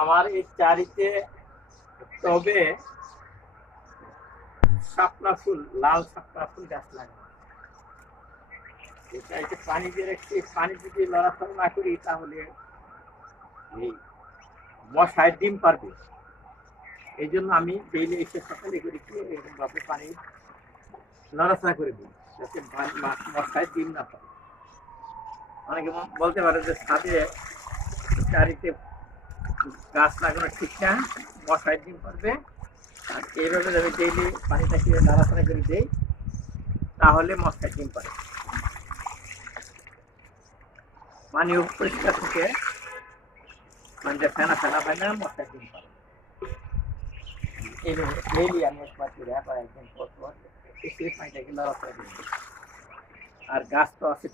আমার এই চারিতে টবে শাপলা ফুল, লাল শাপলা ফুল গাছ লাগানো। এটা একটু পানি দিয়ে রাখছি, পানি যদি লড়াচড়া না করি তাহলে এই মশায় ডিম পারবে। এই জন্য আমি ডেইলি এসে সকালে করি কি এরকম ভাবে পানি নড়াচড়া করে দিই, যাতে মশায় ডিম না পারে। অনেকে বলতে পারে যে ছাদে চারিতে গাছ লাগানো ঠিক না, মশায় ডিম পারবে। আর এইভাবে আমি ডেইলি পানিটাকে নাড়াচাড়া করে দিই, তাহলে মশায় ডিম পারে। পানিও পরিষ্কার থেকে পানিটা ফেনা ফেনা হয় না, মশায় ডিম পারে। এইভাবে ডেইলি আমি একবার করে বা একদিন পর পর পানিটাকে নাড়াচাড়া করে দিই। আর গাছ তো আছে